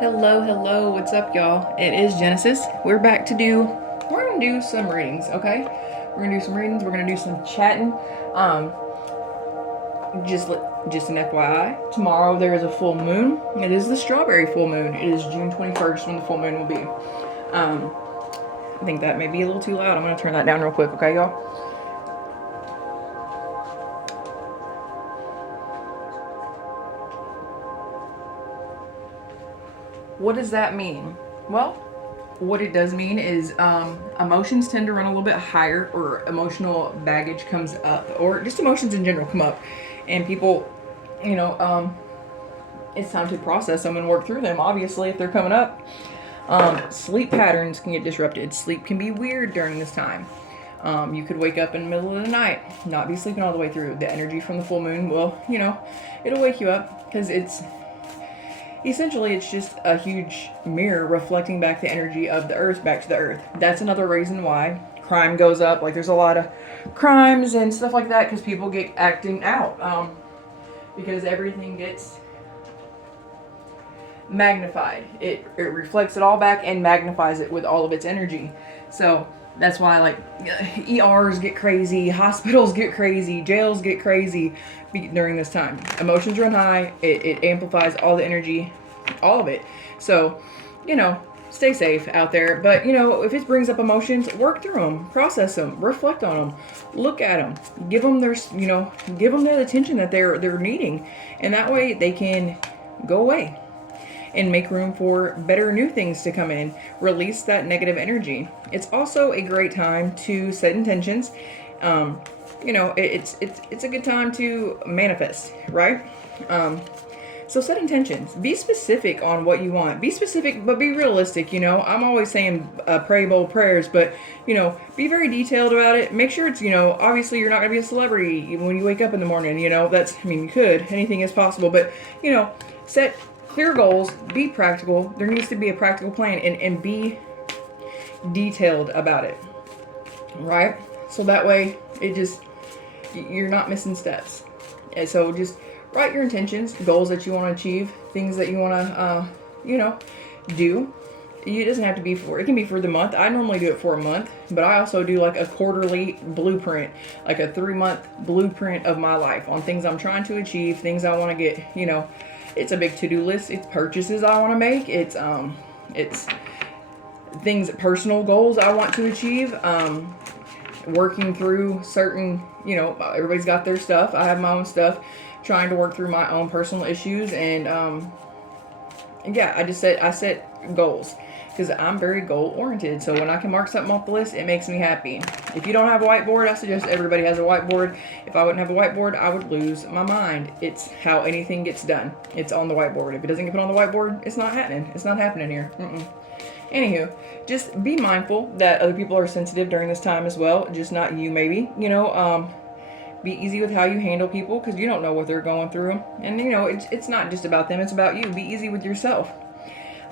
Hello, what's up, y'all? It is Genesis. We're gonna do some readings, okay? We're gonna do some readings, we're gonna do some chatting. Um, just an FYI, tomorrow there is a full moon. It is the strawberry full moon. It is June 21st when the full moon will be. Um, I think that may be a little too loud. I'm gonna turn that down real quick, okay, y'all? What does that mean? Well, what it does mean is emotions tend to run a little bit higher, or emotional baggage comes up, or just emotions in general come up, and people, you know, it's time to process them and work through them. Obviously, if they're coming up, sleep patterns can get disrupted. Sleep can be weird during this time. You could wake up in the middle of the night, not be sleeping all the way through. The energy from the full moon will, it'll wake you up because essentially it's just a huge mirror reflecting back the energy of the earth back to the earth. That's another reason why crime goes up. Like, there's a lot of crimes and stuff like that because people get acting out, because everything gets magnified. It reflects it all back and magnifies it with all of its energy. So that's why, like, ERs get crazy, hospitals get crazy, jails get crazy during this time. Emotions run high. It amplifies all the energy, all of it. So, stay safe out there. But, if it brings up emotions, work through them, process them, reflect on them, look at them, give them give them the attention that they're needing, and that way they can go away and make room for better new things to come in. Release that negative energy. It's also a great time to set intentions. It's a good time to manifest, right? So set intentions. Be specific on what you want. Be specific, but be realistic. I'm always saying pray bold prayers, but be very detailed about it. Make sure it's obviously you're not gonna be a celebrity even when you wake up in the morning. You could. Anything is possible, but set clear goals, be practical. There needs to be a practical plan, and be detailed about it, right? So that way you're not missing steps. And so just write your intentions, goals that you want to achieve, things that you want to do. It doesn't have to be it can be for the month. I normally do it for a month, but I also do like a quarterly blueprint, like a 3-month blueprint of my life on things I'm trying to achieve, things I want to get. It's a big to-do list. It's purchases I want to make. It's things, personal goals I want to achieve. Working through certain, everybody's got their stuff. I have my own stuff. Trying to work through my own personal issues, and yeah, I set goals because I'm very goal oriented. So when I can mark something off the list, it makes me happy. If you don't have a whiteboard, I suggest everybody has a whiteboard. If I wouldn't have a whiteboard, I would lose my mind. It's how anything gets done. It's on the whiteboard. If it doesn't get put on the whiteboard, it's not happening. It's not happening here. Anywho, just be mindful that other people are sensitive during this time as well. Just not you, maybe. Be easy with how you handle people because you don't know what they're going through. And, it's not just about them. It's about you. Be easy with yourself.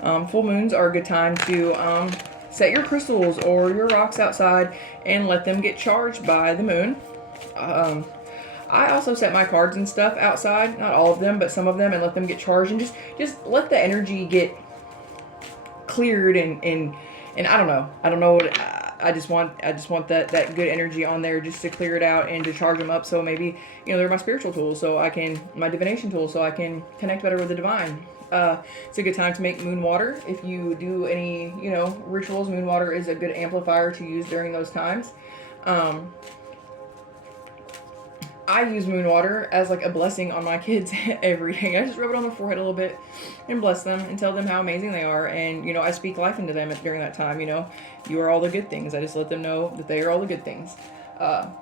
Full moons are a good time to set your crystals or your rocks outside and let them get charged by the moon. I also set my cards and stuff outside, not all of them, but some of them, and let them get charged, and just let the energy get cleared, and I don't know what I just want that good energy on there just to clear it out and to charge them up. So maybe they're my spiritual tools, my divination tools, so I can connect better with the divine. It's a good time to make moon water. If you do any rituals, moon water is a good amplifier to use during those times. I use moon water as like a blessing on my kids every day. I just rub it on their forehead a little bit and bless them and tell them how amazing they are. And, I speak life into them during that time. You are all the good things. I just let them know that they are all the good things. What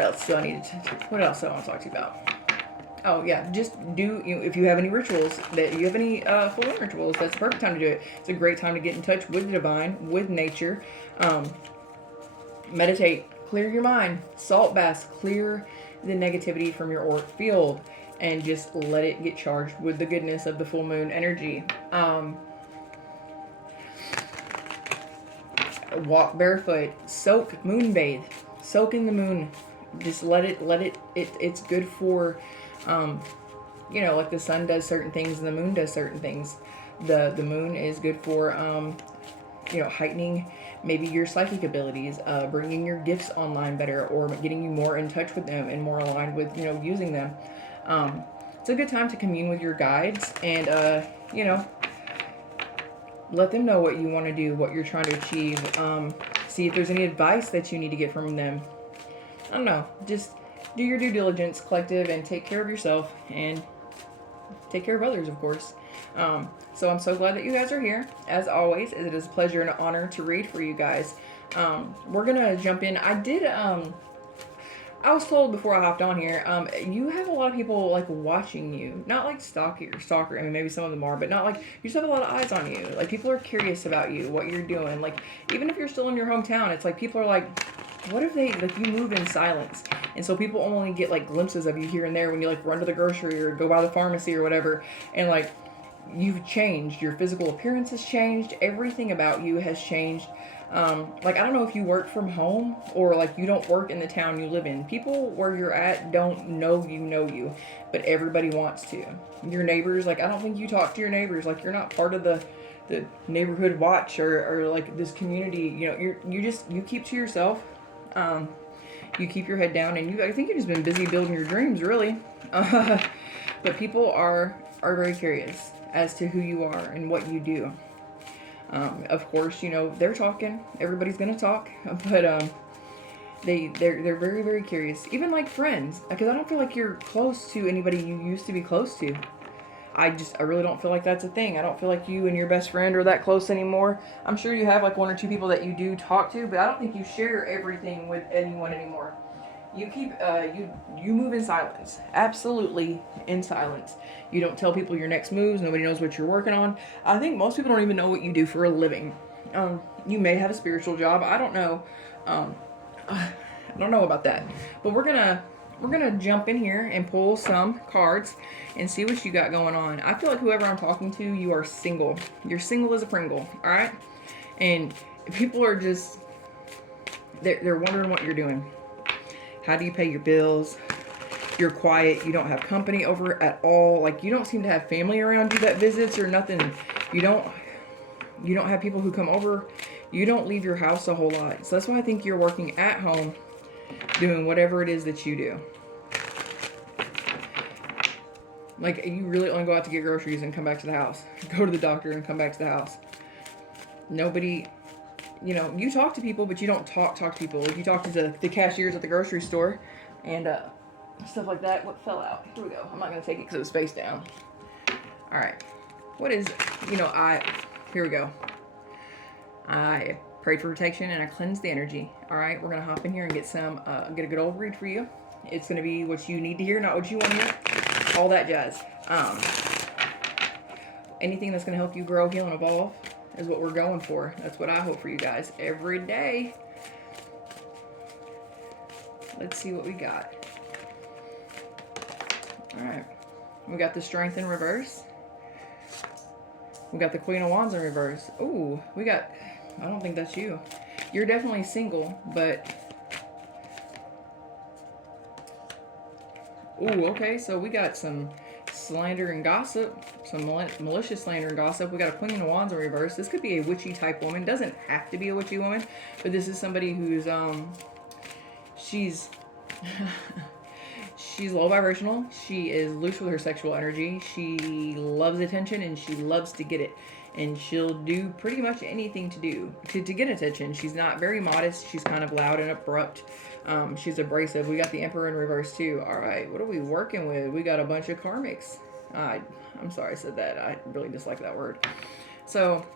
else do I need to, what else do I want to talk to you about? Oh yeah, just do, if you have any rituals, that you have any full moon rituals, that's the perfect time to do it. It's a great time to get in touch with the divine, with nature. Meditate. Clear your mind. Salt baths. Clear the negativity from your auric field and just let it get charged with the goodness of the full moon energy. Walk barefoot. Soak. Moon bathe. Soak in the moon. Just let it it's good for you know, like the sun does certain things and the moon does certain things. The moon is good for you know, heightening maybe your psychic abilities, bringing your gifts online better, or getting you more in touch with them and more aligned with, you know, using them. It's a good time to commune with your guides and, you know, let them know what you want to do, what you're trying to achieve. See if there's any advice that you need to get from them. I don't know. Just do your due diligence, collective, and take care of yourself and take care of others, of course. So I'm so glad that you guys are here. As always, it is a pleasure and an honor to read for you guys. We're gonna jump in. I was told before I hopped on here, you have a lot of people like watching you, not like stalker. I mean, maybe some of them are, but not like, you just have a lot of eyes on you. Like, people are curious about you, what you're doing. Like, even if you're still in your hometown, it's like people are like, what if they, like, you move in silence? And so people only get like glimpses of you here and there when you like run to the grocery or go by the pharmacy or whatever. And like, you've changed. Your physical appearance has changed. Everything about you has changed. Like, I don't know if you work from home or like you don't work in the town you live in. People where you're at don't know you, but everybody wants to. Your neighbors, like, I don't think you talk to your neighbors. Like, you're not part of the neighborhood watch or like this community. You know, you keep to yourself. You keep your head down, and I think you've just been busy building your dreams, really. But people are very curious as to who you are and what you do. Of course, you know, they're talking. Everybody's gonna talk, but they're very, very curious. Even like friends, because I don't feel like you're close to anybody you used to be close to. I really don't feel like that's a thing. I don't feel like you and your best friend are that close anymore. I'm sure you have like one or two people that you do talk to, but I don't think you share everything with anyone anymore. You keep you move in silence. Absolutely in silence. You don't tell people your next moves. Nobody knows what you're working on. I think most people don't even know what you do for a living. You may have a spiritual job. I don't know. I don't know about that. But we're gonna jump in here and pull some cards and see what you got going on. I feel like whoever I'm talking to, you are single. You're single as a Pringle, all right? And people are just, they're wondering what you're doing. How do you pay your bills? You're quiet. You don't have company over at all. Like, you don't seem to have family around you that visits or nothing. You don't have people who come over. You don't leave your house a whole lot. So that's why I think you're working at home, doing whatever it is that you do. Like, you really only go out to get groceries and come back to the house. Go to the doctor and come back to the house. Nobody, you know, you talk to people, but you don't talk to people. Like, you talk to the cashiers at the grocery store and stuff like that. What fell out? Here we go. I'm not going to take it because it was face down. All right. What is, you know, here we go. I prayed for protection and I cleansed the energy. All right. We're going to hop in here and get a good old read for you. It's going to be what you need to hear, not what you want to hear. All that jazz. Anything that's going to help you grow, heal, and evolve is what we're going for. That's what I hope for you guys every day. Let's see what we got. All right. We got the Strength in reverse. We got the Queen of Wands in reverse. Ooh, we got, I don't think that's you. You're definitely single, but ooh, okay, so we got some slander and gossip, some malicious slander and gossip. We got a Queen of Wands in reverse. This could be a witchy type woman. Doesn't have to be a witchy woman, but this is somebody who's she's she's low vibrational. She is loose with her sexual energy. She loves attention and she loves to get it. And she'll do pretty much anything to get attention. She's not very modest. She's kind of loud and abrupt. She's abrasive. We got the Emperor in reverse too. All right, what are we working with? We got a bunch of karmics. I'm sorry I said that. I really dislike that word. So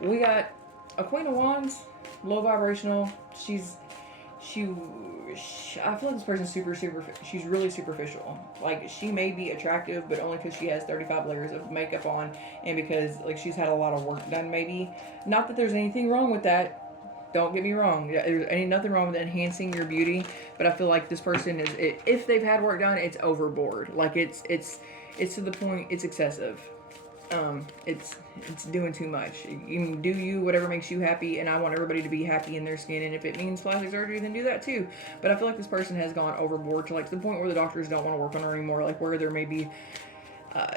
we got a Queen of Wands, low vibrational. I feel like this person's she's really superficial. Like, she may be attractive, but only because she has 35 layers of makeup on and because, like, she's had a lot of work done, maybe. Not that there's anything wrong with that. Don't get me wrong. There's nothing wrong with enhancing your beauty, but I feel like this person is, if they've had work done, it's overboard. Like, it's to the point, it's excessive. It's doing too much. You can do you, whatever makes you happy, and I want everybody to be happy in their skin, and if it means plastic surgery, then do that too. But I feel like this person has gone overboard to like the point where the doctors don't want to work on her anymore, like where there may be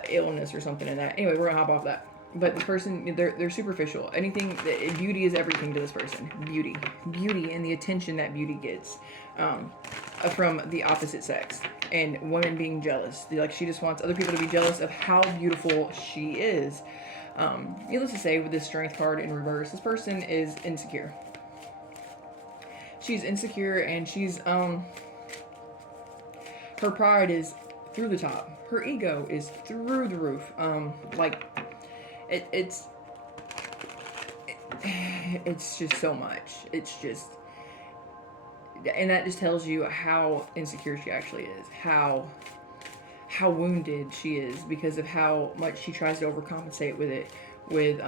illness or something in that. Anyway, we're gonna hop off that. But this person, they're superficial. Anything, beauty is everything to this person. Beauty, and the attention that beauty gets from the opposite sex, and women being jealous. Like she just wants other people to be jealous of how beautiful she is. Needless to say, with this strength card in reverse, this person is insecure. She's insecure, and she's her pride is through the top. Her ego is through the roof. It's just so much. It's just, and that just tells you how insecure she actually is, how wounded she is because of how much she tries to overcompensate with it, with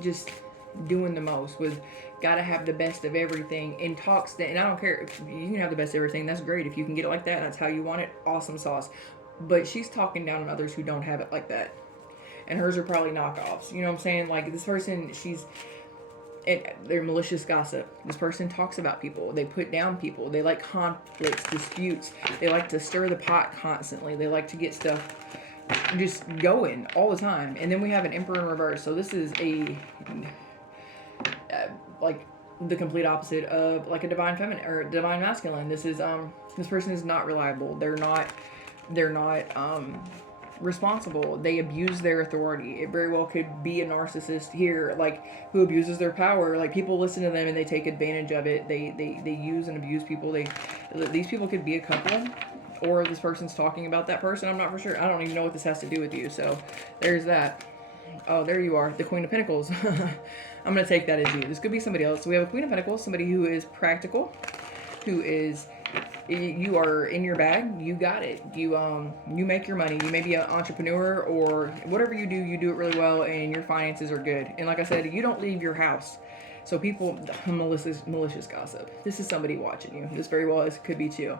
just doing the most, with gotta have the best of everything, and talks that, and I don't care if you can have the best of everything, that's great. If you can get it like that, that's how you want it, awesome sauce. But she's talking down on others who don't have it like that. And hers are probably knockoffs. You know what I'm saying? Like this person, they're malicious gossip. This person talks about people. They put down people. They like conflicts, disputes. They like to stir the pot constantly. They like to get stuff just going all the time. And then we have an Emperor in reverse. So this is like the complete opposite of like a divine feminine or divine masculine. This is this person is not reliable. They're not responsible. They abuse their authority. It very well could be a narcissist here, like who abuses their power. Like people listen to them and they take advantage of it. They use and abuse people. These people could be a couple, or this person's talking about that person. I'm not for sure. I don't even know what this has to do with you. So there's that. Oh, there you are, the Queen of Pentacles. I'm gonna take that as you. This could be somebody else. So we have a Queen of Pentacles, somebody who is practical, who is, you are in your bag, you got it. You make your money. You may be an entrepreneur or whatever you do it really well, and your finances are good. And like I said, you don't leave your house. So people, malicious gossip. This is somebody watching you. This very well could be too.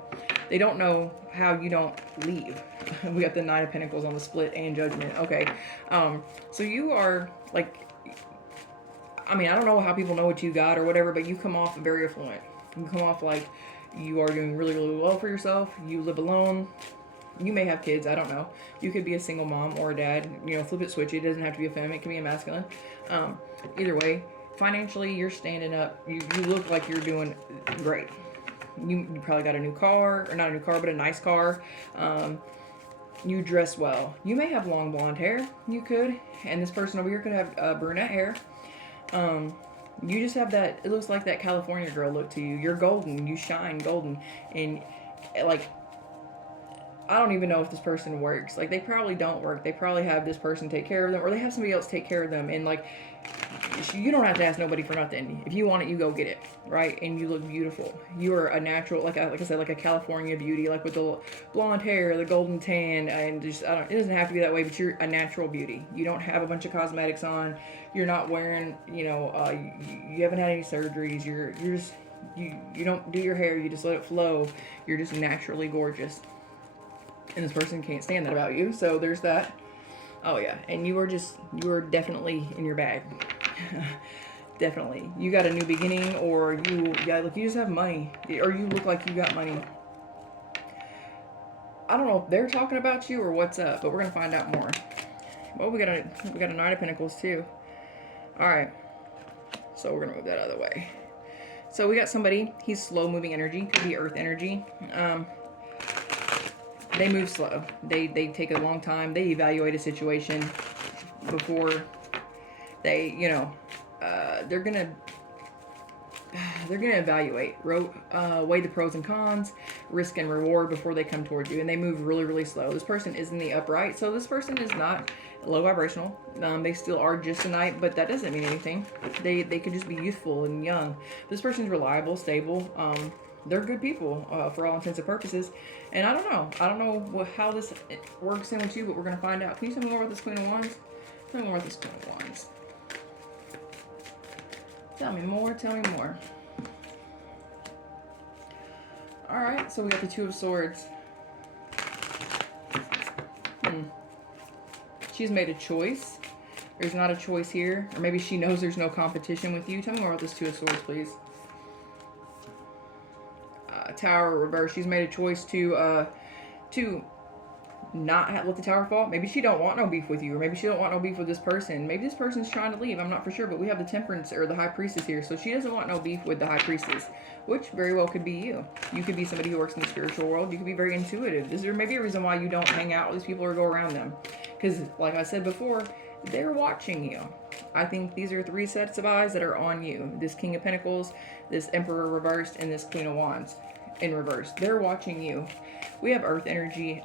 They don't know how you don't leave. We got the Nine of Pentacles on the split and Judgment. Okay. So you are like, I mean, I don't know how people know what you got or whatever, but you come off very affluent. You come off like you are doing really, really well for yourself. You live alone. You may have kids. I don't know. You could be a single mom or a dad. You know, flip it, switch it. It doesn't have to be a feminine. It can be a masculine. Either way, financially, you're standing up. You look like you're doing great. You probably got a new car, or not a new car, but a nice car. You dress well. You may have long blonde hair. You could. And this person over here could have brunette hair. You just have that, it looks like that California girl look to you. You're golden. You shine golden. And like, I don't even know if this person works. Like, they probably don't work. They probably have this person take care of them, or they have somebody else take care of them. And like, you don't have to ask nobody for nothing. If you want it, you go get it, right? And you look beautiful. You are a natural, like I said, like a California beauty, like with the blonde hair, the golden tan, and just, it doesn't have to be that way, but you're a natural beauty. You don't have a bunch of cosmetics on. You're not wearing, you haven't had any surgeries. You're just, you don't do your hair. You just let it flow. You're just naturally gorgeous. And this person can't stand that about you. So there's that. Oh yeah. And you are definitely in your bag. Definitely. You got a new beginning, or you just have money, or you look like you got money. I don't know if they're talking about you or what's up, but we're gonna find out more. Well, we got a Nine of Pentacles too. All right. So we're gonna move that out of the way. So we got somebody. He's slow moving energy. Could be Earth energy. They move slow. They take a long time. They evaluate a situation before they, they're gonna evaluate, weigh the pros and cons, risk and reward before they come towards you, and they move really, really slow. This person is in the upright, so this person is not low vibrational. They still are just a knight, but that doesn't mean anything. They could just be youthful and young. This person's reliable, stable. They're good people for all intents and purposes. And I don't know how this works in with you, but we're gonna find out. Can you tell me more about this Queen of Wands? Tell me more about this Queen of Wands. Tell me more. Alright, so we got the Two of Swords. She's made a choice. There's not a choice here. Or maybe she knows there's no competition with you. Tell me more about this Two of Swords, please. Tower reverse. She's made a choice to not let the tower fall. Maybe she don't want no beef with you, or maybe she don't want no beef with this person. Maybe this person's trying to leave. I'm not for sure, but we have the Temperance or the High Priestess here, so she doesn't want no beef with the High Priestess, which very well could be you. You could be somebody who works in the spiritual world. You could be very intuitive. Is there maybe a reason why you don't hang out with these people or go around them? Because, like I said before, they're watching you. I think these are 3 sets of eyes that are on you. This King of Pentacles, this Emperor reversed, and this Queen of Wands in reverse. They're watching you. We have Earth energy,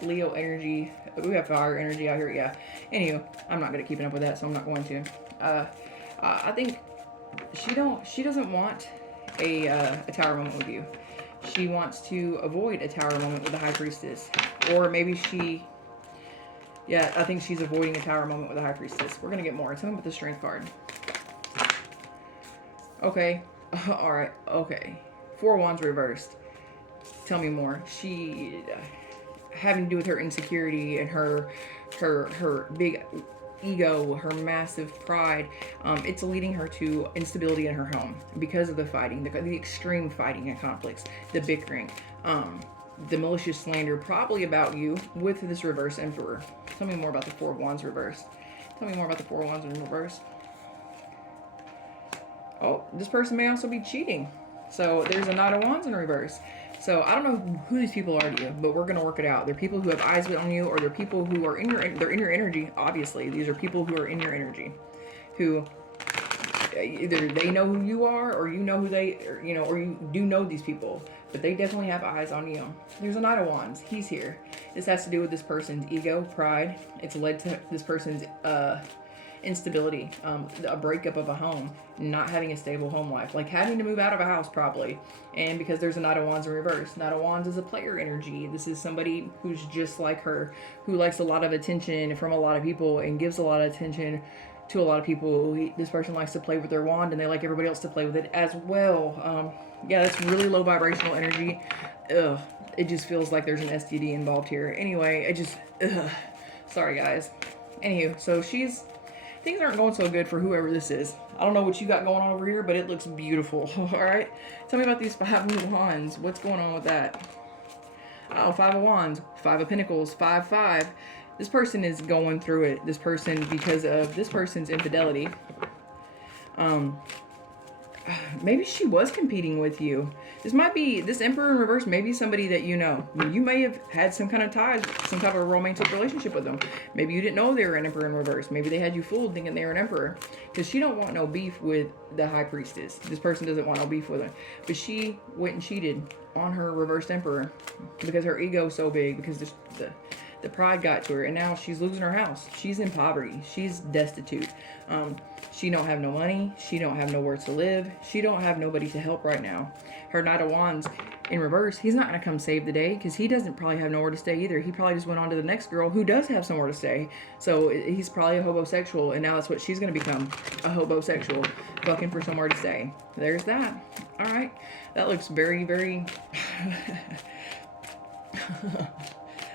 Leo energy. We have fire energy out here. Yeah. Anywho, I'm not good at keeping up with that, so I'm not going to. I think she doesn't want a tower moment with you. She wants to avoid a tower moment with the High Priestess, or maybe she. Yeah, I think she's avoiding a tower moment with the High Priestess. We're gonna get more. Tell me about the Strength card. Okay. All right. Okay. 4 Wands reversed. Tell me more. She having to do with her insecurity and her big ego, her massive pride. It's leading her to instability in her home because of the fighting, the extreme fighting and conflicts, the bickering, the malicious slander, probably about you with this reverse Emperor. Tell me more about the 4 of Wands reversed. Tell me more about the 4 of Wands in reverse. Oh, this person may also be cheating. So there's a Knight of Wands in reverse. So I don't know who these people are to you, but we're gonna work it out. They're people who have eyes on you, or they're people who are in your energy. Obviously, these are people who are in your energy, who either they know who you are, or you know who they, or you do know these people, but they definitely have eyes on you. There's a Knight of Wands. He's here. This has to do with this person's ego, pride. It's led to this person's instability, a breakup of a home, not having a stable home life, like having to move out of a house probably. And because there's a Knight of Wands in reverse. Knight of Wands is a player energy. This is somebody who's just like her, who likes a lot of attention from a lot of people and gives a lot of attention to a lot of people. This person likes to play with their wand, and they like everybody else to play with it as well. Yeah, that's really low vibrational energy. Ugh, it just feels like there's an STD involved here. Anyway, sorry guys. Anywho, so things aren't going so good for whoever this is. I don't know what you got going on over here, but it looks beautiful. All right, tell me about these 5 of Wands. What's going on with that? Oh, 5 of Wands, 5 of Pentacles, 5-5. This person is going through it. This person, because of this person's infidelity. Maybe she was competing with you. This Emperor in reverse may be somebody that you know. You may have had some kind of ties, some type of romantic relationship with them. Maybe you didn't know they were an Emperor in reverse. Maybe they had you fooled thinking they were an Emperor. Because she don't want no beef with the High Priestess. This person doesn't want no beef with her. But she went and cheated on her reversed Emperor because her ego is so big, because the pride got to her, and now she's losing her house. She's in poverty. She's destitute. She don't have no money. She don't have nowhere to live. She don't have nobody to help right now. Her Knight of Wands in reverse, he's not going to come save the day, because he doesn't probably have nowhere to stay either. He probably just went on to the next girl who does have somewhere to stay. So he's probably a hobosexual, and now that's what she's going to become, a hobosexual, fucking for somewhere to stay. There's that. All right. That looks very, very...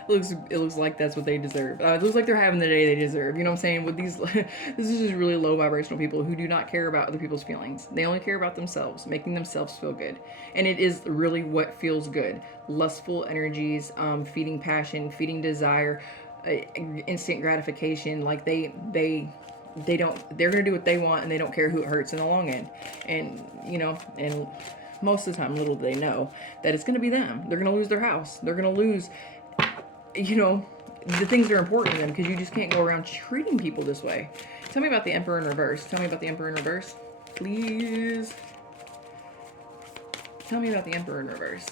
It looks like that's what they deserve. It looks like they're having the day they deserve. You know what I'm saying? With these, this is just really low vibrational people who do not care about other people's feelings. They only care about themselves, making themselves feel good. And it is really what feels good. Lustful energies, feeding passion, feeding desire, instant gratification. Like they're gonna do what they want, and they don't care who it hurts in the long end. And and most of the time, little do they know that it's gonna be them. They're gonna lose their house. They're gonna lose. The things that are important to them, because you just can't go around treating people this way. Tell me about the Emperor in reverse. Tell me about the Emperor in reverse. Please. Tell me about the Emperor in reverse.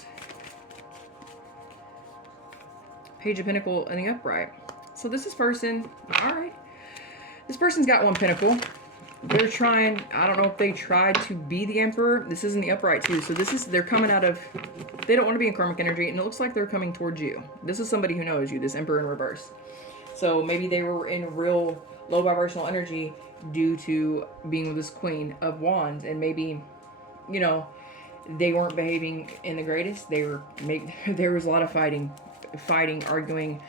Page of Pentacle in the upright. So this person, all right. This person's got 1 pentacle. They're trying, I don't know if they tried to be the Emperor. This is in the upright too. So they're coming out of, they don't want to be in karmic energy, and it looks like they're coming towards you. This is somebody who knows you, this Emperor in reverse. So maybe they were in real low vibrational energy due to being with this Queen of Wands, and maybe, they weren't behaving in the greatest. There was a lot of fighting. fighting, arguing,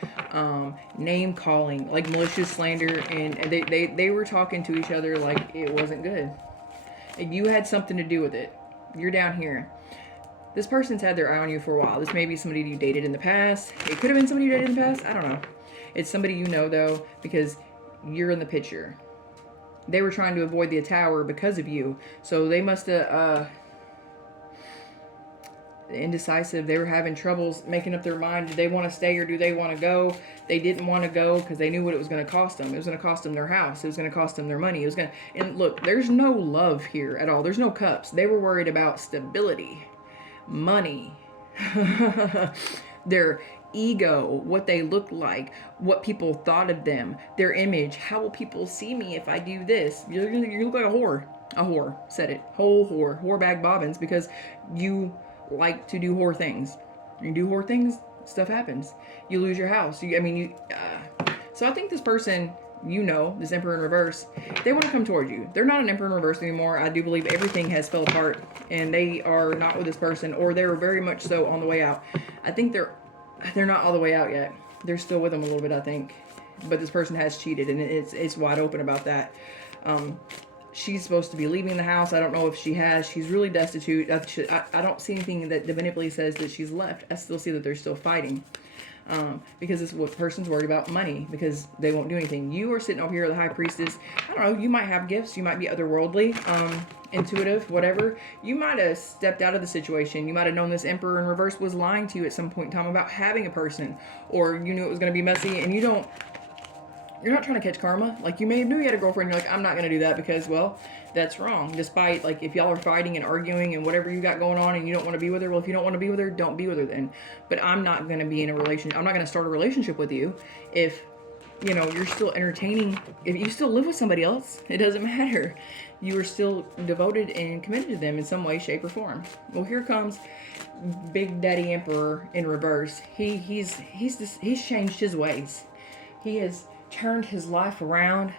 name calling, like malicious slander, and they were talking to each other like it wasn't good. You had something to do with it. You're down here. This person's had their eye on you for a while. This may be somebody you dated in the past. It could have been somebody you dated in the past. I don't know. It's somebody you know, though, because you're in the picture. They were trying to avoid the tower because of you. So they must have... indecisive. They were having troubles making up their mind. Do they want to stay or do they want to go? They didn't want to go because they knew what it was going to cost them. It was going to cost them their house. It was going to cost them their money. It was going to... And look, there's no love here at all. There's no cups. They were worried about stability. Money, their ego, what they look like, what people thought of them, their image. How will people see me if I do this? You look like a whore. A whore, said it. Whole whore. Whore bag bobbins, because you like to do whore things. You do whore things, stuff happens. You lose your house. So I think this person, this Emperor in reverse, they want to come towards you. They're not an Emperor in reverse anymore. I do believe everything has fell apart and they are not with this person, or they were very much so on the way out. I think they're not all the way out yet. They're still with them a little bit, I think. But this person has cheated, and it's wide open about that. She's supposed to be leaving the house. I don't know if she has. She's really destitute. I don't see anything that divinely says that she's left. I still see that they're still fighting. Because this person's worried about money, because they won't do anything. You are sitting over here, the high priestess. I don't know, you might have gifts. You might be otherworldly, intuitive, whatever. You might have stepped out of the situation. You might have known this Emperor in reverse was lying to you at some point in time about having a person, or you knew it was going to be messy, and you're not trying to catch karma. Like, you may have knew you had a girlfriend, you're like, I'm not going to do that because, well, that's wrong. Despite, like, if y'all are fighting and arguing and whatever you got going on and you don't want to be with her, well, if you don't want to be with her, don't be with her then. But I'm not going to be in a relationship. I'm not going to start a relationship with you if, you're still entertaining. If you still live with somebody else, it doesn't matter. You are still devoted and committed to them in some way, shape, or form. Well, here comes Big Daddy Emperor in reverse. He's changed his ways. He has turned his life around.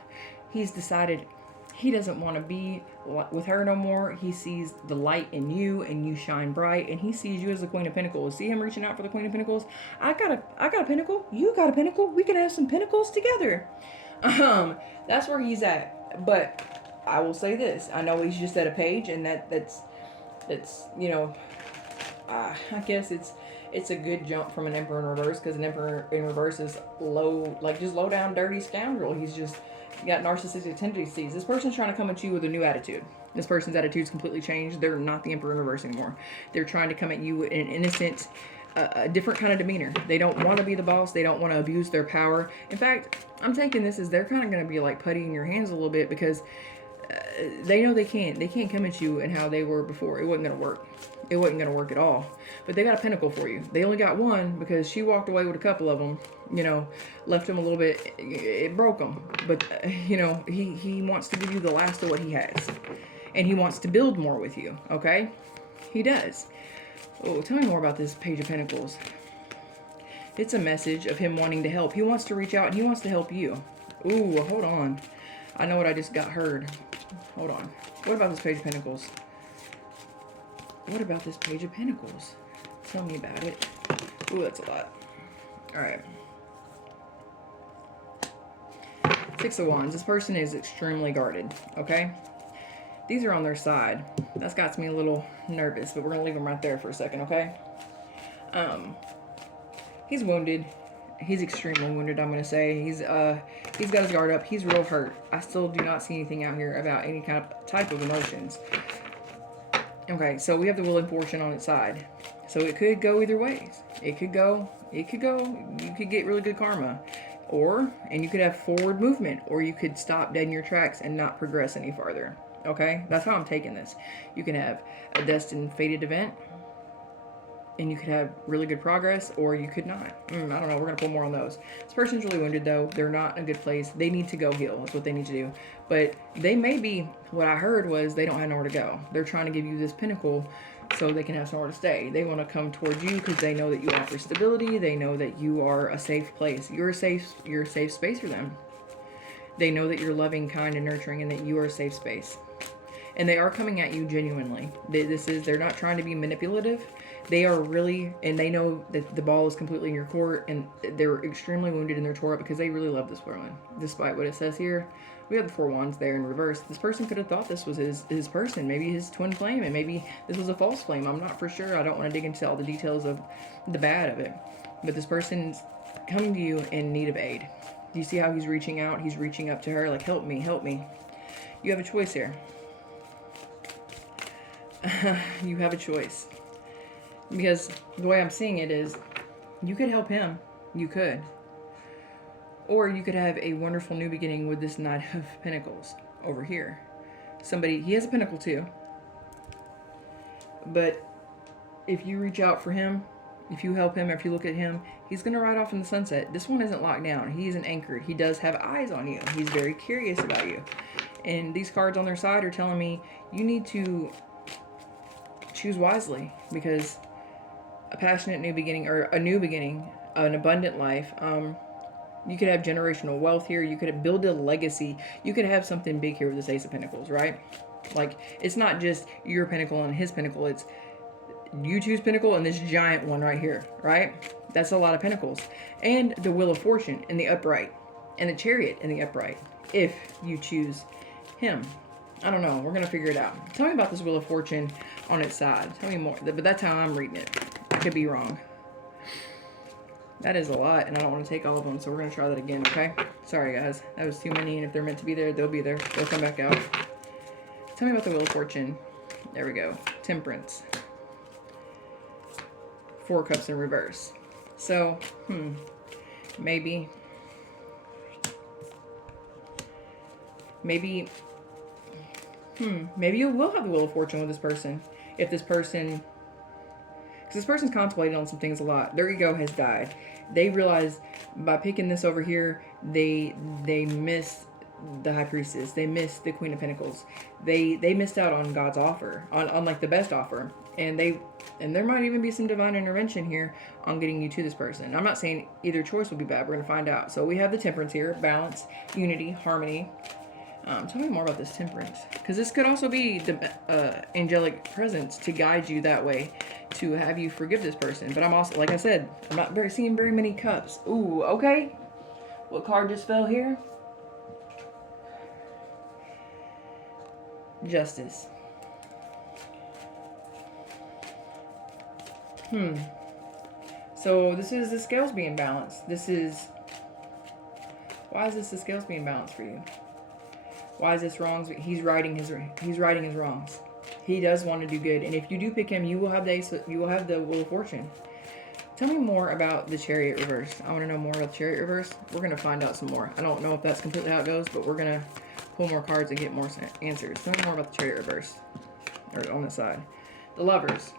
He's decided he doesn't want to be with her no more. He sees the light in you, and you shine bright, and he sees you as the Queen of Pentacles. See him reaching out for the Queen of Pentacles? I got a pinnacle. You got a pinnacle. We can have some pinnacles together. That's where he's at. But I will say this. I know he's just at a page, and that's I guess it's a good jump from an Emperor in reverse, because an Emperor in reverse is just low down, dirty scoundrel. He's just got narcissistic tendencies. This person's trying to come at you with a new attitude. This person's attitude's completely changed. They're not the Emperor in reverse anymore. They're trying to come at you in an innocent, a different kind of demeanor. They don't want to be the boss. They don't want to abuse their power. In fact, I'm taking this as they're kind of going to be like puttying your hands a little bit, because they know they can't come at you and how they were before. It wasn't going to work. It wasn't going to work at all. But they got a pinnacle for you. They only got one because she walked away with a couple of them, left them a little bit. It broke them. But, he wants to give you the last of what he has. And he wants to build more with you, okay? He does. Oh, tell me more about this Page of Pentacles. It's a message of him wanting to help. He wants to reach out and he wants to help you. Ooh, hold on. I know what I just got heard. Hold on. What about this Page of Pentacles? What about this Page of Pentacles? Tell me about it. Ooh, that's a lot. Alright. Six of Wands. This person is extremely guarded, okay? These are on their side. That's got me a little nervous, but we're going to leave them right there for a second, okay? He's wounded. He's extremely wounded, I'm going to say. He's got his guard up. He's real hurt. I still do not see anything out here about any kind of type of emotions. Okay, so we have the Will and Fortune on its side. So it could go either ways. It could go. You could get really good karma. And you could have forward movement. Or you could stop dead in your tracks and not progress any farther. Okay? That's how I'm taking this. You can have a destined, fated event. And you could have really good progress, or you could not. I don't know. We're going to pull more on those. This person's really wounded, though. They're not in a good place. They need to go heal. That's what they need to do. But they may be, what I heard was they don't have nowhere to go. They're trying to give you this pinnacle so they can have somewhere to stay. They want to come towards you because they know that you offer stability. They know that you are a safe place. You're a safe space for them. They know that you're loving, kind, and nurturing, and that you are a safe space. And they are coming at you genuinely. They're not trying to be manipulative. They are really, and they know that the ball is completely in your court, and they're extremely wounded in their Torah because they really love this woman, despite what it says here. We have the 4 wands there in reverse. This person could have thought this was his person, maybe his twin flame, and maybe this was a false flame. I'm not for sure. I don't want to dig into all the details of the bad of it. But this person's coming to you in need of aid. Do you see how he's reaching out? He's reaching up to her like, help me, help me. You have a choice here. You have a choice. Because the way I'm seeing it is, you could help him. You could. Or you could have a wonderful new beginning with this Knight of Pentacles over here. Somebody, he has a pentacle too. But if you reach out for him, if you help him, if you look at him, he's going to ride off in the sunset. This one isn't locked down. He isn't anchored. He does have eyes on you. He's very curious about you. And these cards on their side are telling me you need to choose wisely, because a passionate new beginning, or a new beginning, an abundant life. You could have generational wealth here. You could build a legacy. You could have something big here with this Ace of Pentacles, right? Like, it's not just your pentacle and his pentacle. It's you two's pentacle and this giant one right here, right? That's a lot of pentacles. And the Wheel of Fortune in the upright. And the Chariot in the upright. If you choose him. I don't know. We're going to figure it out. Tell me about this Wheel of Fortune on its side. Tell me more. But that's how I'm reading it. I could be wrong. That is a lot, and I don't want to take all of them, so we're going to try that again, okay? Sorry, guys. That was too many, and if they're meant to be there, they'll be there. They'll come back out. Tell me about the Wheel of Fortune. There we go. Temperance. 4 cups in reverse. So, maybe you will have the Wheel of Fortune with this person. If this person... Because this person's contemplated on some things a lot. Their ego has died. They realize by picking this over here, they missed the High Priestess. They missed the Queen of Pentacles. They missed out on God's offer, on like the best offer. And there might even be some divine intervention here on getting you to this person. I'm not saying either choice will be bad. We're going to find out. So we have the Temperance here. Balance, unity, harmony. Tell me more about this Temperance. Because this could also be the angelic presence to guide you that way, to have you forgive this person. But I'm also, like I said, I'm not seeing very many cups. Ooh, okay. What card just fell here? Justice. So this is the scales being balanced. Why is this the scales being balanced for you? Why is this wrongs? He's righting his wrongs. He does want to do good, and if you do pick him, you will have the Wheel of Fortune. Tell me more about the Chariot reverse. I want to know more about the Chariot reverse. We're going to find out some more. I don't know if that's completely how it goes, but we're going to pull more cards and get more answers. Tell me more about the Chariot reverse, or on the side. The Lovers.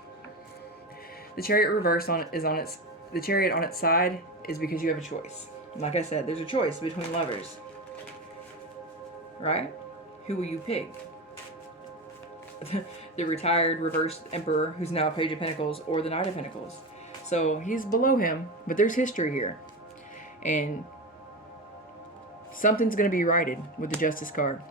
The Chariot reverse the Chariot on its side is because you have a choice. Like I said, there's a choice between lovers. Right? Who will you pick? The retired reversed Emperor, who's now a Page of Pentacles, or the Knight of Pentacles. So he's below him, but there's history here. And something's going to be righted with the Justice card.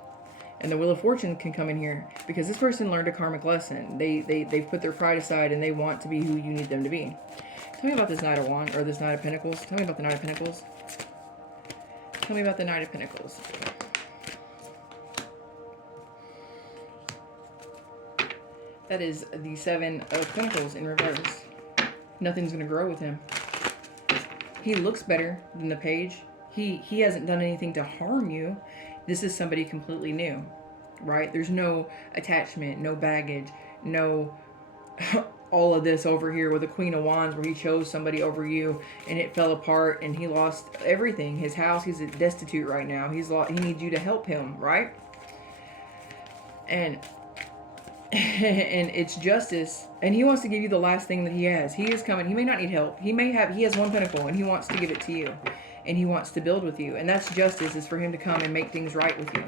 And the Wheel of Fortune can come in here because this person learned a karmic lesson. They've put their pride aside and they want to be who you need them to be. Tell me about this Knight of Wands, or this Knight of Pentacles. Tell me about the Knight of Pentacles. Tell me about the Knight of Pentacles. That is the 7 of Pentacles in reverse. Nothing's going to grow with him. He looks better than the Page. He hasn't done anything to harm you. This is somebody completely new, right? There's no attachment, no baggage, no all of this over here with the Queen of Wands where he chose somebody over you and it fell apart and he lost everything. His house, he's destitute right now. He needs you to help him, right? And it's justice, and he wants to give you the last thing that he has. He is coming. He may not need help. He has 1 pentacle and he wants to give it to you, and he wants to build with you, and that's justice, is for him to come and make things right with you.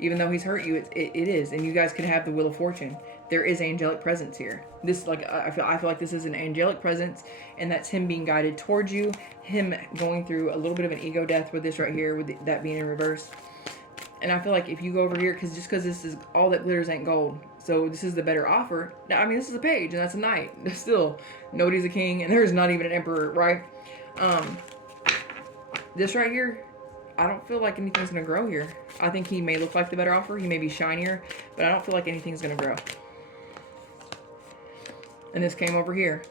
Even though he's hurt you, it is, and you guys can have the Wheel of Fortune. There is angelic presence here. This, like, I feel like this is an angelic presence, and that's him being guided towards you, him going through a little bit of an ego death with this right here, with that being in reverse. And I feel like if you go over here, because this is all that glitters ain't gold. So this is the better offer. Now, I mean, this is a page and that's a knight. Still, nobody's a king and there's not even an emperor, right? This right here, I don't feel like anything's going to grow here. I think he may look like the better offer. He may be shinier, but I don't feel like anything's going to grow. And this came over here.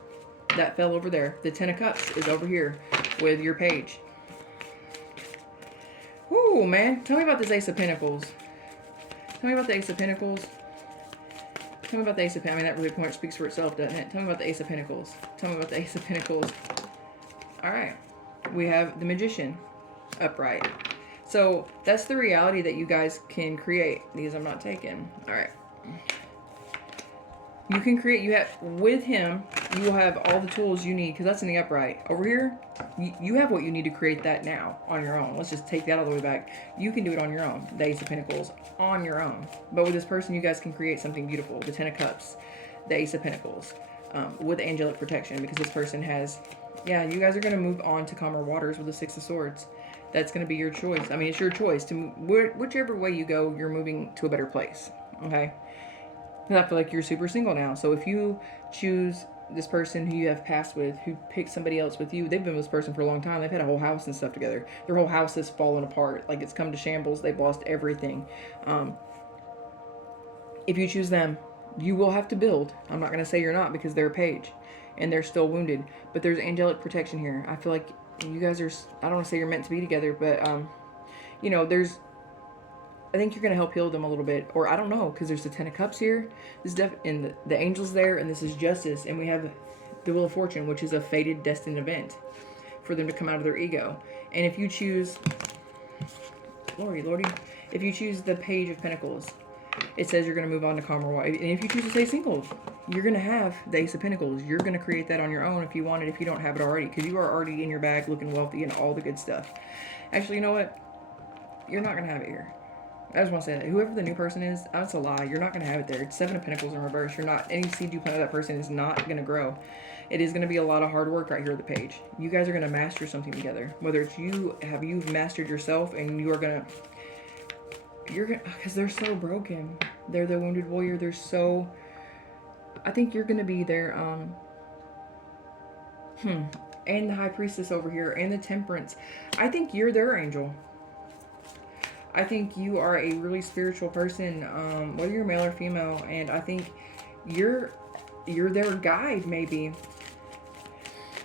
That fell over there. The Ten of Cups is over here with your page. Ooh, man. Tell me about this Ace of Pentacles. Tell me about the Ace of Pentacles. Tell me about the Ace of Pentacles. I mean, that really point speaks for itself, doesn't it? Tell me about the Ace of Pentacles. Tell me about the Ace of Pentacles. All right. We have the Magician upright. So that's the reality that you guys can create. These I'm not taking. All right. You can create, you have, with him, you will have all the tools you need, because that's in the upright. Over here, you have what you need to create that now on your own. Let's just take that all the way back. You can do it on your own, the Ace of Pentacles, on your own. But with this person, you guys can create something beautiful. The Ten of Cups, the Ace of Pentacles, with angelic protection, because this person has, yeah, you guys are going to move on to calmer waters with the Six of Swords. That's going to be your choice. I mean, it's your choice. Whichever way you go, you're moving to a better place, okay? And I feel like you're super single now. So if you choose this person who you have passed with, who picked somebody else with you, they've been with this person for a long time. They've had a whole house and stuff together. Their whole house has fallen apart. Like, it's come to shambles. They've lost everything. If you choose them, you will have to build. I'm not going to say you're not, because they're a page and they're still wounded. But there's angelic protection here. I feel like you guys are, I don't want to say you're meant to be together, but, you know, I think you're going to help heal them a little bit. Or I don't know, because there's the Ten of Cups here. This is and the Angel's there, and this is Justice. And we have the Wheel of Fortune, which is a fated, destined event for them to come out of their ego. And if you choose, Lordy, if you choose the Page of Pentacles, it says you're going to move on to calmer water. And if you choose to stay single, you're going to have the Ace of Pentacles. You're going to create that on your own if you want it, if you don't have it already. Because you are already in your bag, looking wealthy and all the good stuff. Actually, you know what? You're not going to have it here. I just want to say that whoever the new person is, that's a lie. You're not going to have it there. It's Seven of Pentacles in reverse. You're not, any seed you plant of that person is not going to grow. It is going to be a lot of hard work right here at the page. You guys are going to master something together. Whether it's you've mastered yourself, and you are going to, because they're so broken. They're the wounded warrior. They're so, I think you're going to be their, and the High Priestess over here, and the Temperance. I think you're their angel. I think you are a really spiritual person, whether you're male or female, and I think you're their guide, maybe.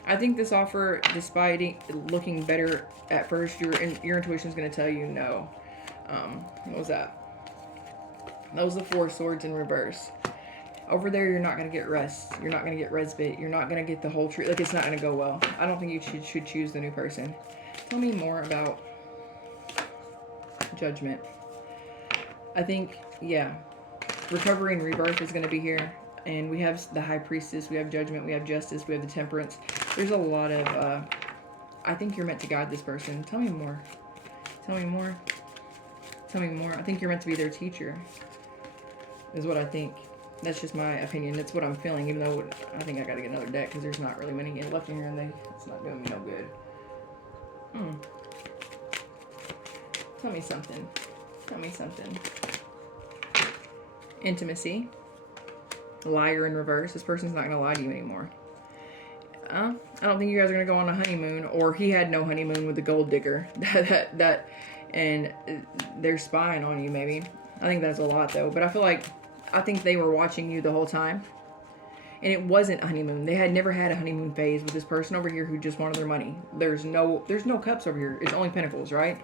I think this offer, despite looking better at first, your intuition is going to tell you no. What was that? That was the Four of Swords in reverse. Over there, you're not going to get rest. You're not going to get respite. You're not going to get the whole truth. Like, it's not going to go well. I don't think you should choose the new person. Tell me more about Judgment. I think, yeah, recovery and rebirth is going to be here. And we have the High Priestess, we have Judgment, we have Justice, we have the Temperance. There's a lot of, I think you're meant to guide this person. Tell me more. Tell me more. Tell me more. I think you're meant to be their teacher, is what I think. That's just my opinion. That's what I'm feeling, even though I think I got to get another deck, because there's not really many left in here, and it's not doing me no good. Tell me something. Tell me something. Intimacy. Liar in reverse. This person's not going to lie to you anymore. I don't think you guys are going to go on a honeymoon, or he had no honeymoon with the gold digger. And they're spying on you, maybe. I think that's a lot, though. But I think they were watching you the whole time. And it wasn't a honeymoon. They had never had a honeymoon phase with this person over here who just wanted their money. There's no cups over here. It's only pentacles, right?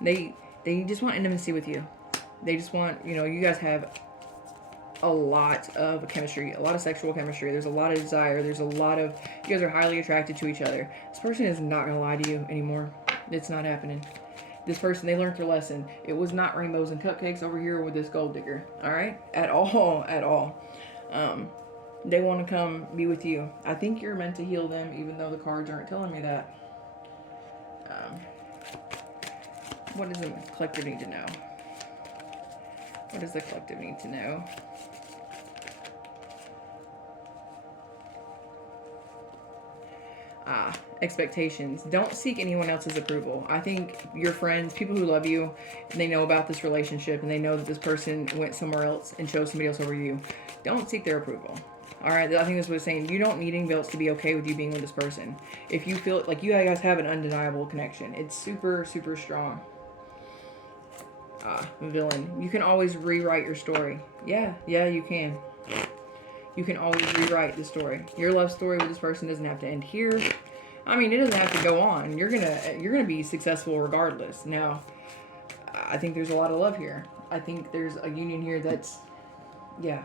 They just want intimacy with you. They just want, you guys have a lot of chemistry, a lot of sexual chemistry. There's a lot of desire. There's a lot of, you guys are highly attracted to each other. This person is not going to lie to you anymore. It's not happening. This person, they learned their lesson. It was not rainbows and cupcakes over here with this gold digger. All right? At all. They want to come be with you. I think you're meant to heal them, even though the cards aren't telling me that. What does the collective need to know? What does the collective need to know? expectations. Don't seek anyone else's approval. I think your friends, people who love you, they know about this relationship and they know that this person went somewhere else and chose somebody else over you. Don't seek their approval. All right, I think that's what it's saying. You don't need anybody else to be okay with you being with this person. If you feel like you guys have an undeniable connection, it's super, super strong. Villain. You can always rewrite your story. Yeah, you can. You can always rewrite the story. Your love story with this person doesn't have to end here. I mean, it doesn't have to go on. You're gonna be successful regardless. Now, I think there's a lot of love here. I think there's a union here that's, yeah.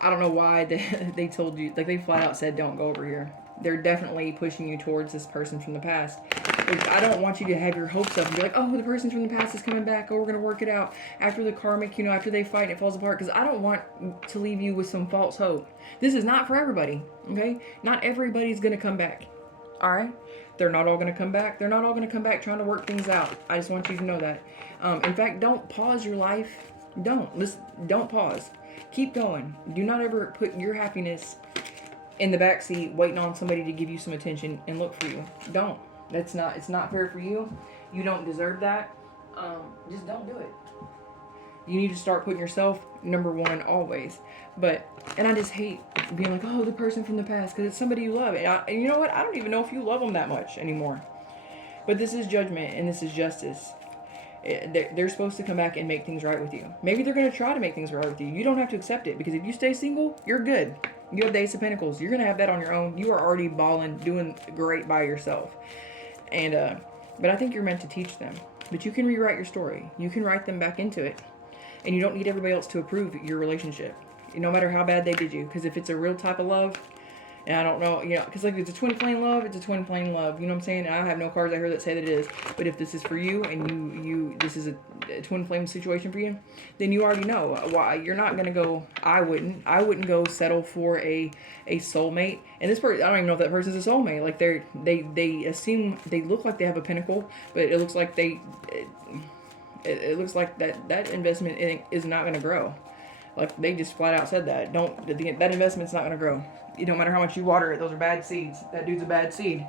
I don't know why they told you, like they flat out said, don't go over here. They're definitely pushing you towards this person from the past. I don't want you to have your hopes up and be like, oh, the person from the past is coming back. Oh, we're going to work it out after the karmic, after they fight and it falls apart. Because I don't want to leave you with some false hope. This is not for everybody, okay? Not everybody's going to come back, all right? They're not all going to come back. They're not all going to come back trying to work things out. I just want you to know that. In fact, don't pause your life. Don't pause. Keep going. Do not ever put your happiness in the backseat waiting on somebody to give you some attention and look for you. Don't. It's not fair for you. You don't deserve that. Just don't do it. You need to start putting yourself number one always. And I just hate being like, oh, the person from the past, because it's somebody you love. And you know what? I don't even know if you love them that much anymore. But this is judgment and this is justice. They're supposed to come back and make things right with you. Maybe they're going to try to make things right with you. You don't have to accept it, because if you stay single, you're good. You have the Ace of Pentacles. You're going to have that on your own. You are already balling, doing great by yourself. But I think you're meant to teach them. But you can rewrite your story. You can write them back into it. And you don't need everybody else to approve your relationship, no matter how bad they did you. Because if it's a real type of love, and I don't know, because like if it's a twin flame love, it's a twin flame love. You know what I'm saying? And I have no cards out here that say that it is. But if this is for you and this is a twin flame situation for you, then you already know why you're not gonna go. I wouldn't go settle for a soulmate. And this person, I don't even know if that person's a soulmate. Like they assume they look like they have a pinnacle, but it looks like it looks like that investment is not gonna grow. Like they just flat out said that that investment's not gonna grow. It don't matter how much you water it; those are bad seeds. That dude's a bad seed.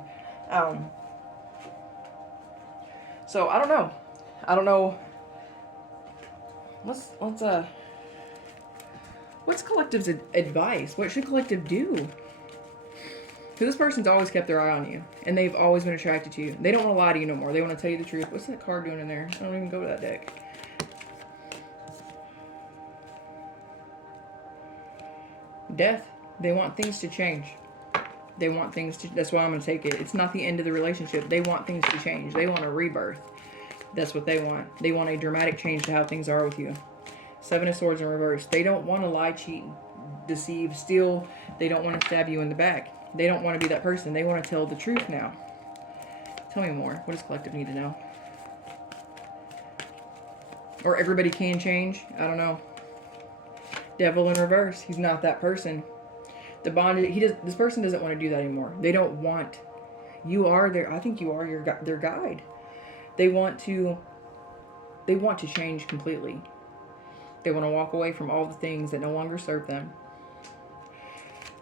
So I don't know. What's collective's advice? What should collective do? Because this person's always kept their eye on you, and they've always been attracted to you. They don't want to lie to you no more. They want to tell you the truth. What's that card doing in there? I don't even go to that deck. Death. They want things to change. They want things to... That's why I'm going to take it. It's not the end of the relationship. They want things to change. They want a rebirth. That's what they want. They want a dramatic change to how things are with you. Seven of Swords in reverse. They don't want to lie, cheat, deceive, steal. They don't want to stab you in the back. They don't want to be that person. They want to tell the truth now. Tell me more. What does collective need to know? Or everybody can change? I don't know. Devil in reverse. He's not that person. The bondage. This person doesn't want to do that anymore. They don't want. You are their. I think you are their guide. They want to change completely. They want to walk away from all the things that no longer serve them.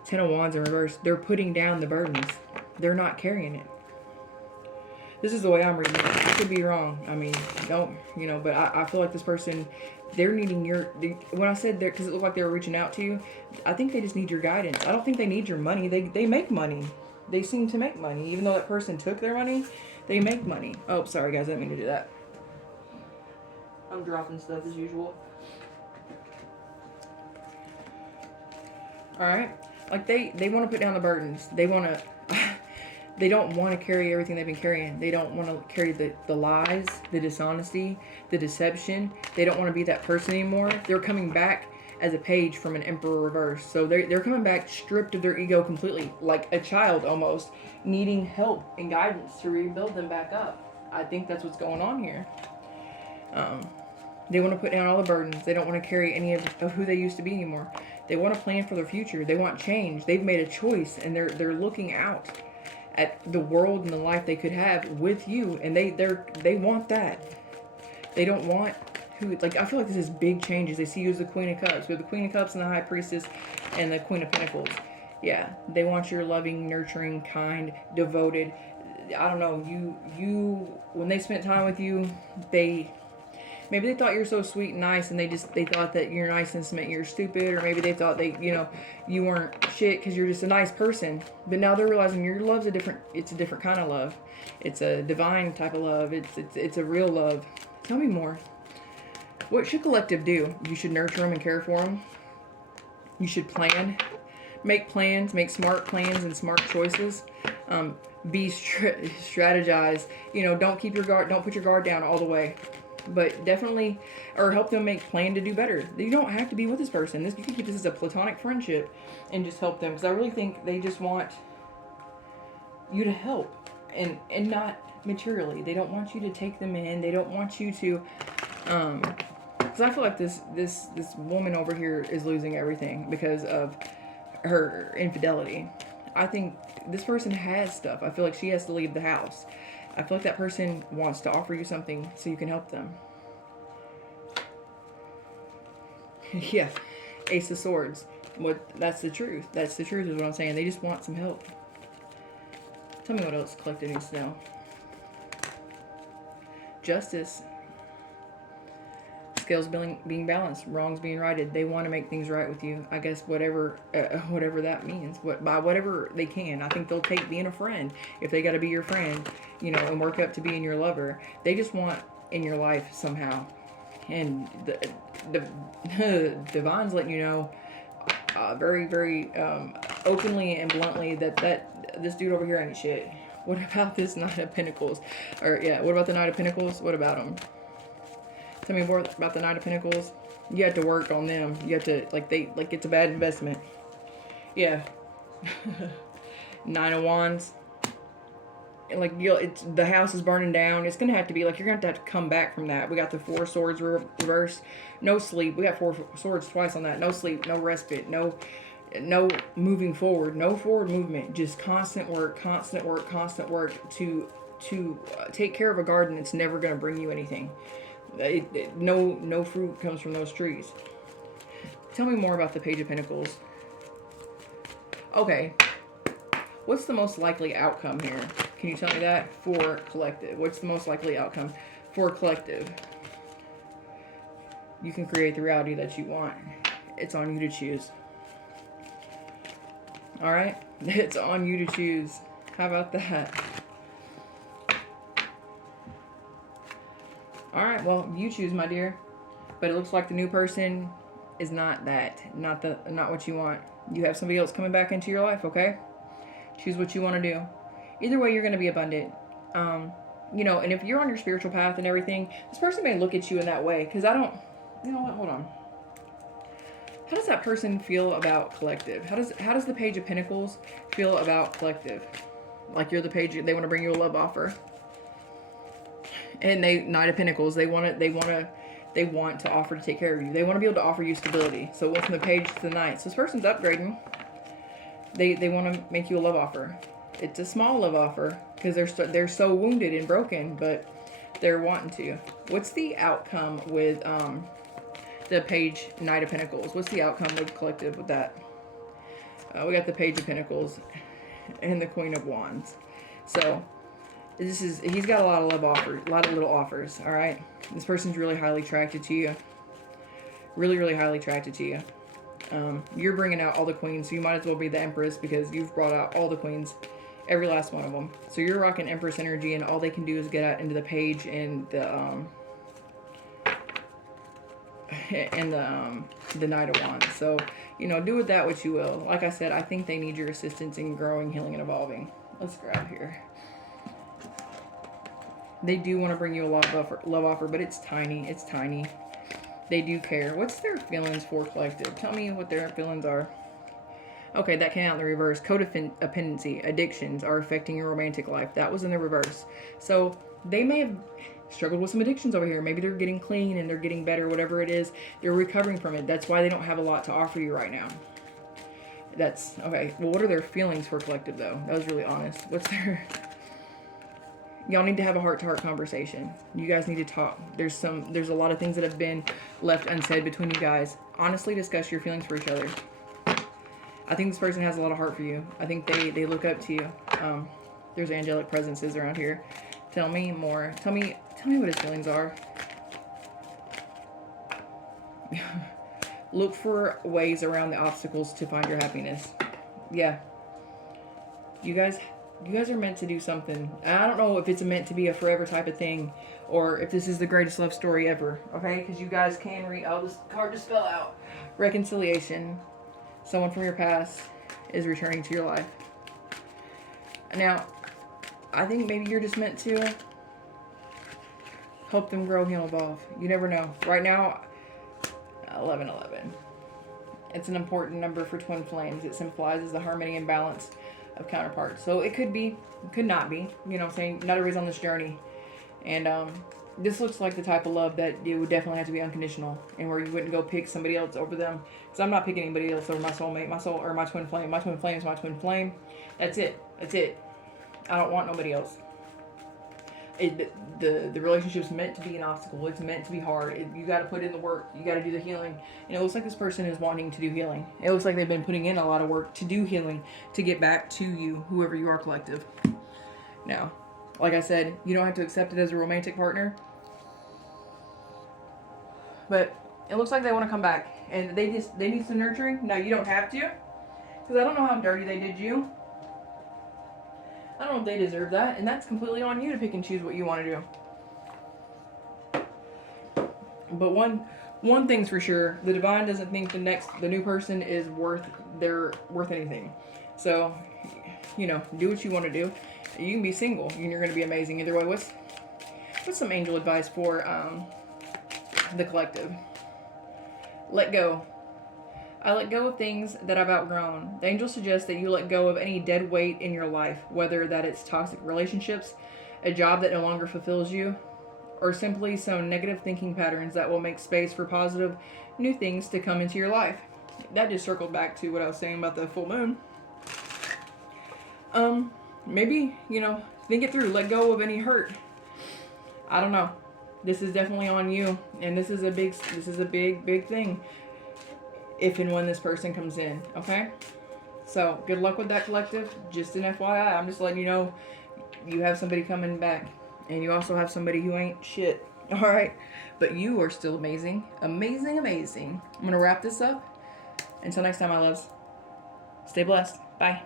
Ten of Wands in reverse. They're putting down the burdens. They're not carrying it. This is the way I'm reading it. I could be wrong. I mean, don't, but I feel like this person, they're needing when I said because it looked like they were reaching out to you, I think they just need your guidance. I don't think they need your money. They make money. They seem to make money. Even though that person took their money, they make money. Oh, sorry guys, I didn't mean to do that. I'm dropping stuff as usual. Alright. Like they want to put down the burdens. They want to they don't want to carry everything they've been carrying. They don't want to carry the lies, the dishonesty, the deception. They don't want to be that person anymore. They're coming back as a page from an Emperor reverse. So they're coming back stripped of their ego completely, like a child almost, needing help and guidance to rebuild them back up. I think that's what's going on here. They want to put down all the burdens. They don't want to carry any of who they used to be anymore. They want to plan for their future. They want change. They've made a choice, and they're looking out at the world and the life they could have with you, and they want that. They don't want I feel like this is big changes. They see you as the Queen of Cups. We have the Queen of Cups and the High Priestess and the Queen of Pentacles. Yeah, they want your loving, nurturing, kind, devoted. I don't know, when they spent time with you, they maybe they thought you're so sweet and nice, and they thought that your niceness meant you're stupid, or maybe they thought you weren't shit because you're just a nice person. But now they're realizing your love's it's a different kind of love. It's a divine type of love. It's a real love. Tell me more. What should collective do? You should nurture them and care for them. You should make plans, make smart plans and smart choices. Strategize. Don't put your guard down all the way, but definitely, or help them make plan to do better. You don't have to be with this person. You can keep this as a platonic friendship, and just help them, because I really think they just want you to help, and not materially. They don't want you to take them in. They don't want you to, because I feel like this woman over here is losing everything because of her infidelity. I think this person has stuff. I feel like she has to leave the house. I feel like that person wants to offer you something so you can help them. Yeah, Ace of Swords. That's the truth. That's the truth is what I'm saying. They just want some help. Tell me what else collective needs to know. Justice. Scales being balanced, wrongs being righted. They want to make things right with you. I guess whatever that means. By whatever they can. I think they'll take being a friend if they got to be your friend, and work up to being your lover. They just want in your life somehow, and the divine's letting you know, very very openly and bluntly that this dude over here ain't shit. What about this Knight of Pentacles? Or yeah, what about the Knight of Pentacles? What about him? Tell me more about the Knight of Pentacles. You have to work on them. You have to, it's a bad investment. Yeah. Nine of Wands. The house is burning down. It's going to have to be, you're going to have to come back from that. We got the Four Swords reverse. No sleep. We got Four Swords twice on that. No sleep, no respite, no moving forward, no forward movement. Just constant work to take care of a garden that's never going to bring you anything. No fruit comes from those trees. Tell me more about the Page of Pentacles. Okay. What's the most likely outcome here? Can you tell me that for collective? What's the most likely outcome for collective? You can create the reality that you want. It's on you to choose. Alright? It's on you to choose. How about that? Alright, well, you choose, my dear. But it looks like the new person is not that. Not what you want. You have somebody else coming back into your life, okay? Choose what you want to do. Either way, you're going to be abundant. And if you're on your spiritual path and everything, this person may look at you in that way. Because hold on. How does that person feel about collective? How does the Page of Pentacles feel about collective? Like you're the page, they want to bring you a love offer. And Knight of Pentacles, they want to offer to take care of you. They want to be able to offer you stability. So it went from the Page to the Knight. So this person's upgrading. They want to make you a love offer. It's a small love offer because they're so wounded and broken, but they're wanting to. What's the outcome with the Page Knight of Pentacles? What's the outcome with collective with that? We got the Page of Pentacles and the Queen of Wands. So he's got a lot of love offers, a lot of little offers. All right, this person's really highly attracted to you. Really, really highly attracted to you. You're bringing out all the queens, so you might as well be the Empress because you've brought out all the queens, every last one of them. So you're rocking Empress energy, and all they can do is get out into the Page and the Knight of Wands. So do with that what you will. Like I said, I think they need your assistance in growing, healing, and evolving. Let's grab here. They do want to bring you a love offer, but it's tiny. It's tiny. They do care. What's their feelings for collective? Tell me what their feelings are. Okay, that came out in the reverse. Codependency, addictions are affecting your romantic life. That was in the reverse. So they may have struggled with some addictions over here. Maybe they're getting clean and they're getting better, whatever it is. They're recovering from it. That's why they don't have a lot to offer you right now. That's okay. Well, what are their feelings for collective though? That was really honest. What's their... Y'all need to have a heart-to-heart conversation. You guys need to talk. There's a lot of things that have been left unsaid between you guys. Honestly, discuss your feelings for each other. I think this person has a lot of heart for you. I think they look up to you. There's angelic presences around here. Tell me more. Tell me what his feelings are. Look for ways around the obstacles to find your happiness. Yeah. You guys are meant to do something. I don't know if it's meant to be a forever type of thing, or if this is the greatest love story ever. Okay? Because you guys can read. Oh, this card just fell out. Reconciliation. Someone from your past is returning to your life. Now, I think maybe you're just meant to help them grow, heal, evolve. You never know. Right now, 1111. It's an important number for twin flames. It symbolizes the harmony and balance of counterparts. So it could be, could not be. You know what I'm saying? Not everybody's on this journey. And this looks like the type of love that it would definitely have to be unconditional, and where you wouldn't go pick somebody else over them. Because I'm not picking anybody else over my soulmate, my soul, or my twin flame. My twin flame is my twin flame. That's it. That's it. I don't want nobody else. The relationship's meant to be an obstacle. It's meant to be hard. You got to put in the work. You got to do the healing. And it looks like this person is wanting to do healing. It looks like they've been putting in a lot of work to do healing, to get back to you, whoever you are, collective. Now, like I said, you don't have to accept it as a romantic partner. But it looks like they want to come back. And they need some nurturing. Now, you don't have to. Because I don't know how dirty they did you. I don't know if they deserve that. And that's completely on you to pick and choose what you want to do. But one thing's for sure. The divine doesn't think the new person is worth anything. So, you know, do what you want to do. You can be single and you're going to be amazing either way. What's some angel advice for the collective? Let go. I let go of things that I've outgrown. The angel suggests that you let go of any dead weight in your life, whether that it's toxic relationships, a job that no longer fulfills you, or simply some negative thinking patterns that will make space for positive new things to come into your life. That just circled back to what I was saying about the full moon. Maybe, you know, think it through. Let go of any hurt. I don't know. This is definitely on you, and this is a big thing. If and when this person comes in, okay? So, good luck with that, collective. Just an FYI, I'm just letting you know you have somebody coming back. And you also have somebody who ain't shit, alright? But you are still amazing. Amazing, amazing. I'm going to wrap this up. Until next time, my loves. Stay blessed. Bye.